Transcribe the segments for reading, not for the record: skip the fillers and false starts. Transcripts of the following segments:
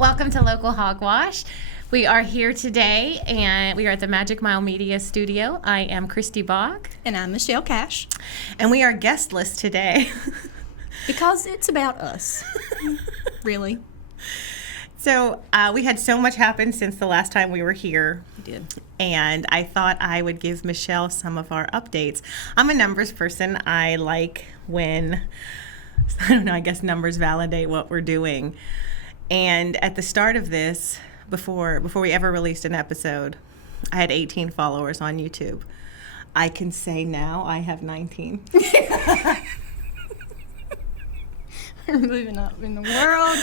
Welcome to Local Hogwash. We are here today, and we are at the Magic Mile Media Studio. I am Kristy Bach. And I'm Michelle Cash. And we are guestless today. Because it's about us. Really. So we had so much happen since the last time we were here. We did. And I thought I would give Michelle some of our updates. I'm a numbers person. I like when, I don't know, I guess numbers validate what we're doing. And at the start of this, before we ever released an episode, I had 18 followers on YouTube. I can say now I have 19. We're moving up in the world.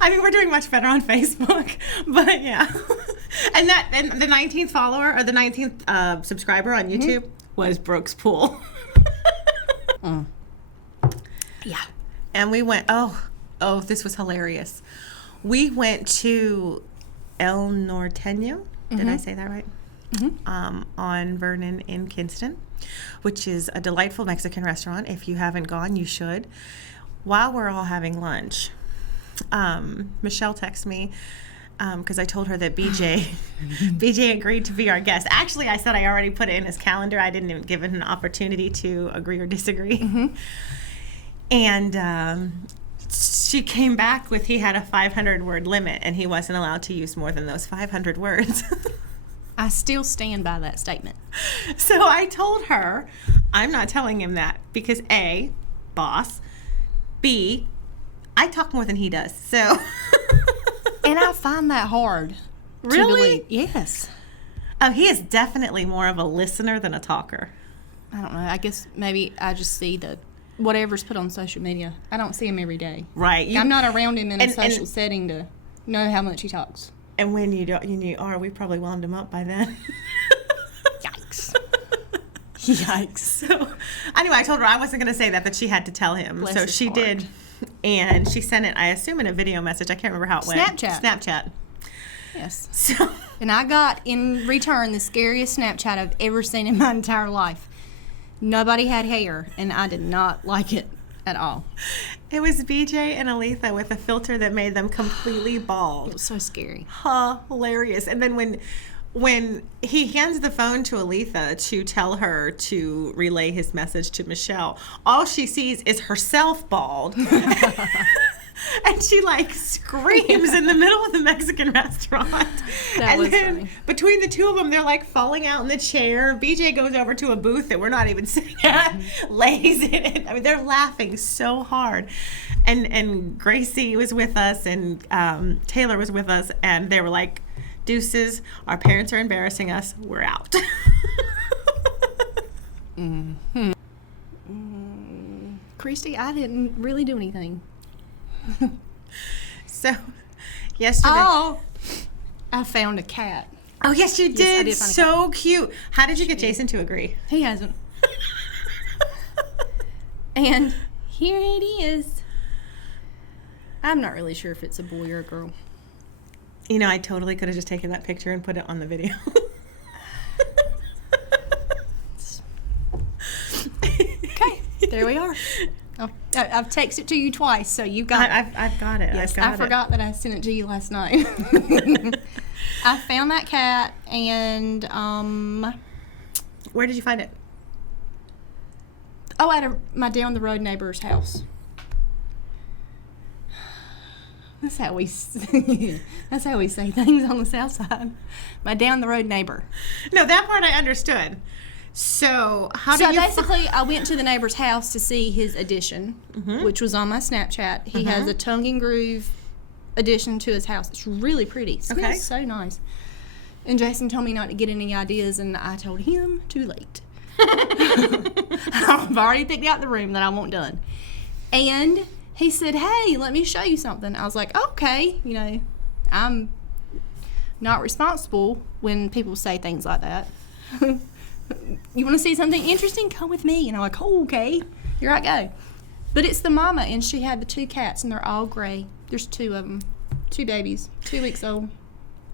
I mean, we're doing much better on Facebook, but yeah. And the 19th follower, or the 19th subscriber on YouTube was Brooks Poole. Yeah. And we went, oh, this was hilarious. We went to El Norteño. Did I say that right? On Vernon in Kinston, which is a delightful Mexican restaurant. If you haven't gone, you should. While we're all having lunch, Michelle texted me because I told her that BJ agreed to be our guest. Actually, I said I already put it in his calendar. I didn't even give it an opportunity to agree or disagree. And she came back with he had a 500-word limit, and he wasn't allowed to use more than those 500 words. I still stand by that statement. So I told her, I'm not telling him that because A, boss, B, I talk more than he does. So. And I find that hard. Really? To believe. Yes. He is definitely more of a listener than a talker. I don't know. I guess maybe I just see whatever's put on social media. I don't see him every day. Right. I'm not around him in a social setting to know how much he talks. And when you are, we probably wound him up by then. Yikes. Yikes. So, anyway, I told her I wasn't going to say that, but she had to tell him. Bless so his she heart. did. And she sent it, I assume, in a video message. I can't remember how it went. Snapchat. Yes. So. And I got, in return, the scariest Snapchat I've ever seen in my entire life. Nobody had hair, and I did not like it at all. It was BJ and Aletha with a filter that made them completely It bald. was so scary. Hilarious. And then when he hands the phone to Aletha to tell her to relay his message to Michelle, all she sees is herself bald. And she screams in the middle of the Mexican restaurant. That was funny. Between the two of them, they're falling out in the chair. BJ goes over to a booth that we're not even sitting at, lays in it. I mean, they're laughing so hard. And Gracie was with us, and Taylor was with us, and they were like, deuces, our parents are embarrassing us, we're out. Kristy, I didn't really do anything. So, yesterday. Oh, I found a cat. Oh, yes, you did. Yes, I did find a So cute. How did you get Jason to agree? He hasn't. And here it is. I'm not really sure if it's a boy or a girl. You know, I totally could have just taken that picture and put it on the video. Okay, there we are. I've texted to you twice, so you got it. I've got it. Yes, I've got I forgot that I sent it to you last night. I found that cat, and Where did you find it? at my down the road neighbor's house. That's how we say things on the south side. My down the road neighbor. No, that part I understood. So how So did you? basically, I went to the neighbor's house to see his addition, which was on my Snapchat. He has a tongue and groove addition to his house. It's really pretty. It smells so nice. And Jason told me not to get any ideas, and I told him too late. I've already picked out the room that I want done. And he said, hey, let me show you something. I was like, okay. You know, I'm not responsible when people say things like that. You want to see something interesting? Come with me. And I'm like, oh, okay. Here I go. But it's the mama, and she had the two cats, and they're all gray. There's two of them. Two babies. 2 weeks old.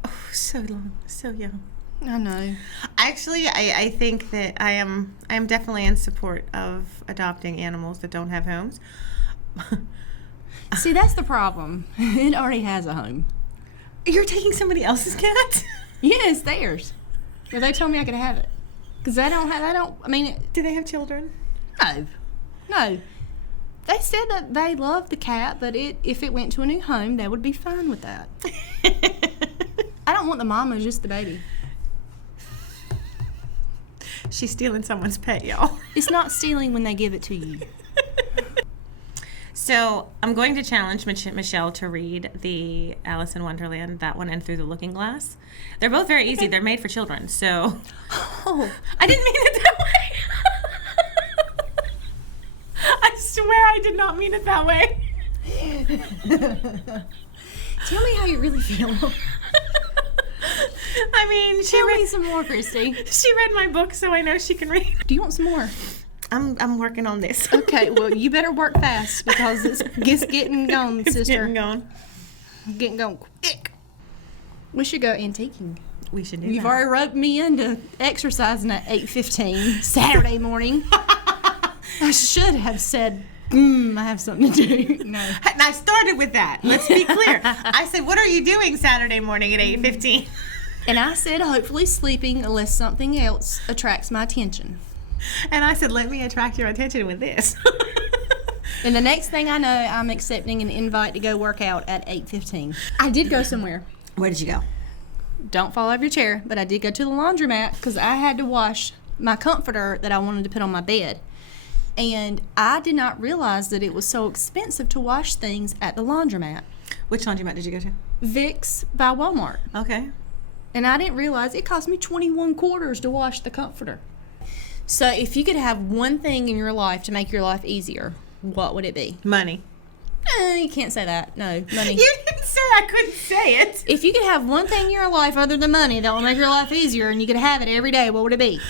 Oh, so long. So young. I know. Actually, I think that I am definitely in support of adopting animals that don't have homes. See, that's the problem. It already has a home. You're taking somebody else's cat? Yeah, it's theirs. But they told me I could have it. Because Do they have children? No. They said that they love the cat, but if it went to a new home, they would be fine with that. I don't want the mama, just the baby. She's stealing someone's pet, y'all. It's not stealing when they give it to you. So I'm going to challenge Michelle to read the Alice in Wonderland, that one, and Through the Looking Glass. They're both very easy. They're made for children, so... Oh. I didn't mean it that way. I swear I did not mean it that way. Tell me how you really feel. I mean, Tell me some more, Kristy. She read my book, so I know she can read. Do you want some more? I'm working on this. Okay, well, you better work fast because it's getting gone, sister. It's getting gone. Getting gone quick. We should go antiquing. We should do You've that. already roped me into exercising at 8:15 Saturday morning. I should have said, I have something to do. No. And I started with that. Let's be clear. I said, what are you doing Saturday morning at 8:15? And I said, hopefully sleeping unless something else attracts my attention. And I said, let me attract your attention with this. And the next thing I know, I'm accepting an invite to go work out at 8:15. I did go somewhere. Where did you go? Don't fall off your chair, but I did go to the laundromat because I had to wash my comforter that I wanted to put on my bed. And I did not realize that it was so expensive to wash things at the laundromat. Which laundromat did you go to? Vicks by Walmart. Okay. And I didn't realize it cost me 21 quarters to wash the comforter. So if you could have one thing in your life to make your life easier, what would it be? Money. You can't say that. No, money. You didn't say I couldn't say it. If you could have one thing in your life other than money that will make your life easier and you could have it every day, what would it be?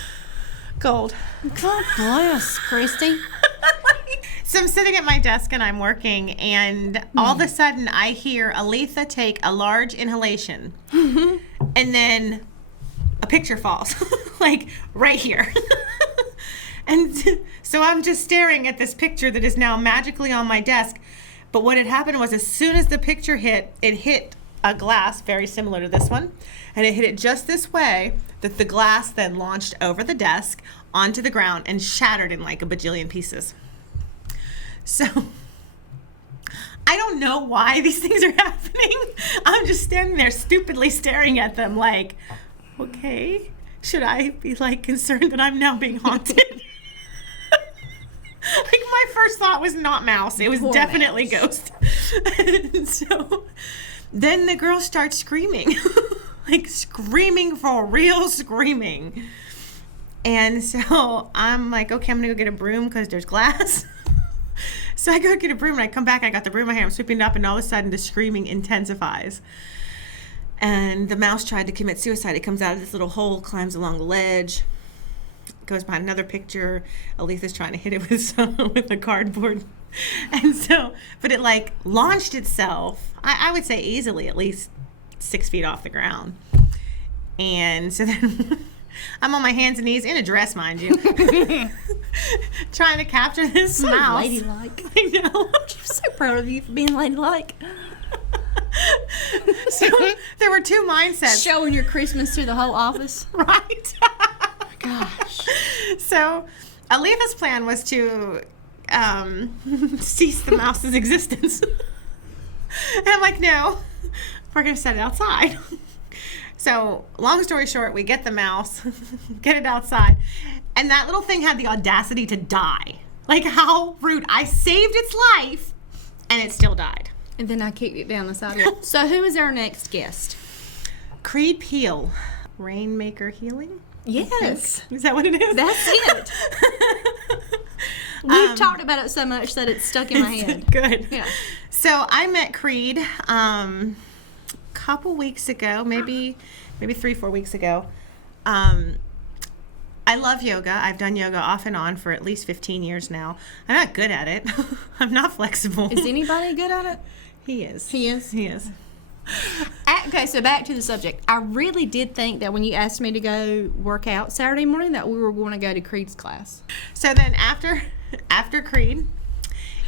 Gold. God bless, Kristy. So I'm sitting at my desk and I'm working, and all of a sudden I hear Aletha take a large inhalation, and then a picture falls, like right here. And so I'm just staring at this picture that is now magically on my desk. But what had happened was, as soon as the picture hit, it hit a glass very similar to this one, and it hit it just this way that the glass then launched over the desk onto the ground and shattered in like a bajillion pieces. So I don't know why these things are happening. I'm just standing there stupidly staring at them like, okay, should I be like concerned that I'm now being haunted? Like, my first thought was not mouse. It was Poor definitely mouse. ghost. And so then the girl starts screaming. Like, screaming for real screaming. And so I'm like, okay, I'm going to go get a broom because there's glass. So I go get a broom, and I come back. I got the broom in my hand. I'm sweeping it up, and all of a sudden the screaming intensifies. And the mouse tried to commit suicide. It comes out of this little hole, climbs along the ledge, goes behind another picture. Aletha's trying to hit it with a cardboard. And so, but it like launched itself, I would say easily at least 6 feet off the ground. And so then I'm on my hands and knees in a dress, mind you, trying to capture this So mouse. ladylike. I know. I'm so proud of you for being ladylike. So there were two mindsets. Showing your Christmas to the whole office. Right. Gosh. So Aletha's plan was to cease the mouse's existence. And I'm like, no, we're going to set it outside. So long story short, we get the mouse, get it outside, and that little thing had the audacity to die. Like, how rude. I saved its life, and it still died. And then I kicked it down the sidewalk. So who is our next guest? Creed Peel, Rainmaker Healing? Yes. Is that what it is? That's it. We've talked about it so much that it's stuck in my head. Good. Yeah. So I met Creed a couple weeks ago, maybe 3-4 weeks ago. I love yoga. I've done yoga off and on for at least 15 years now. I'm not good at it. I'm not flexible. Is anybody good at it? He is. He is? He is. Okay, so back to the subject. I really did think that when you asked me to go work out Saturday morning that we were going to go to Creed's class. So then after Creed,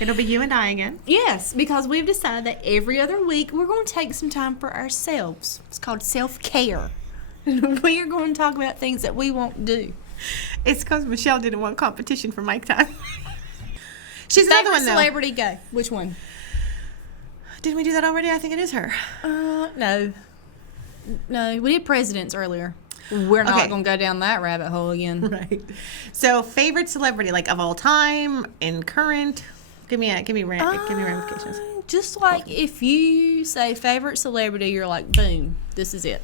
It'll be you and I again. Yes, because we've decided that every other week we're going to take some time for ourselves. It's called self-care. We are going to talk about things that we won't do. It's because Michelle didn't want competition for mic time. She's another one, though. Celebrity, go. Which one? Didn't we do that already? I think it is her. No. No, we did presidents earlier. We're not going to go down that rabbit hole again. Right. So, favorite celebrity, like of all time, in current. Give me ramifications. Just like if you say favorite celebrity, you're like, boom, this is it.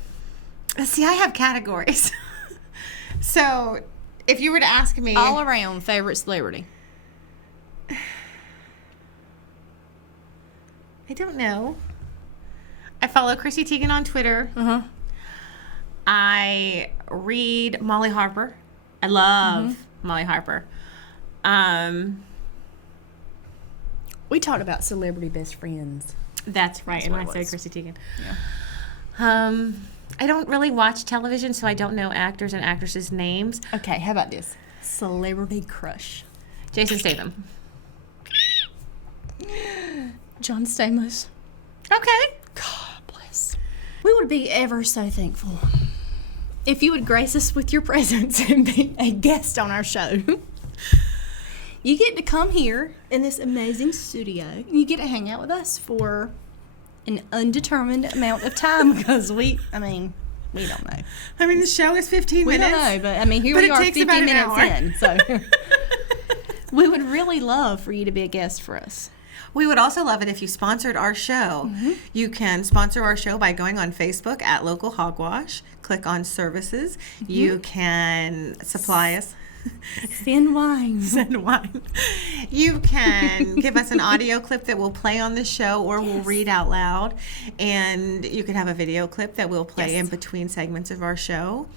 See, I have categories. So, if you were to ask me, all around favorite celebrity. I don't know. I follow Kristy Teigen on Twitter. I read Molly Harper. I love Molly Harper. We talked about celebrity best friends. That's right. And I said Kristy Teigen. Yeah. I don't really watch television, so I don't know actors and actresses' names. Okay, how about this? Celebrity crush. Jason Statham. John Stamos. Okay. God bless. We would be ever so thankful if you would grace us with your presence and be a guest on our show. You get to come here in this amazing studio. You get to hang out with us for an undetermined amount of time because we don't know. I mean, the show is 15 minutes. We don't know, but I mean, here we are 50 minutes in. So we would really love for you to be a guest for us. We would also love it if you sponsored our show. You can sponsor our show by going on Facebook at Local Hogwash. Click on Services. You can supply us. Send wine. Send wine. You can give us an audio clip that will play on the show or we'll read out loud. And you can have a video clip that we'll play in between segments of our show.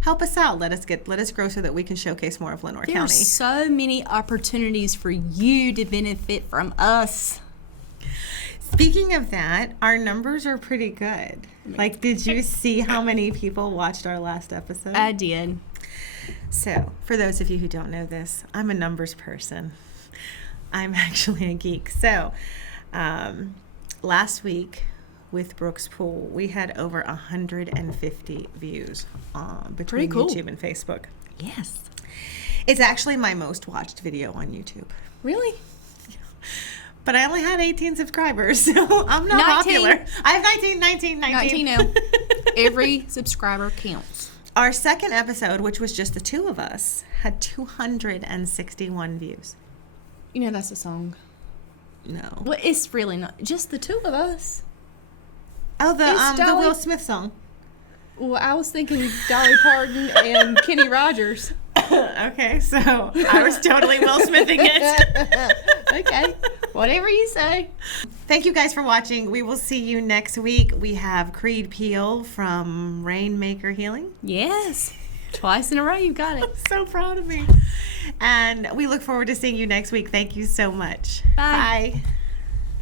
Help us out. Let us grow so that we can showcase more of Lenoir County. There's so many opportunities for you to benefit from us. Speaking of that, our numbers are pretty good. Like, did you see how many people watched our last episode? I did. So, for those of you who don't know this, I'm a numbers person. I'm actually a geek. So, last week with Brooks Pool, we had over 150 views between YouTube and Facebook. Yes. It's actually my most watched video on YouTube. Really? But I only had 18 subscribers, so I'm not popular. I have 19 now. Every subscriber counts. Our second episode, which was just the two of us, had 261 views. You know that's a song. No. Well, it's really not. Just the two of us. Oh, the Will Smith song. Well, I was thinking Dolly Parton and Kenny Rogers. Okay, so I was totally Will Smithing it. Okay, whatever you say. Thank you guys for watching. We will see you next week. We have Creed Peel from Rainmaker Healing. Yes, twice in a row you got it. I'm so proud of me. And we look forward to seeing you next week. Thank you so much. Bye. Bye.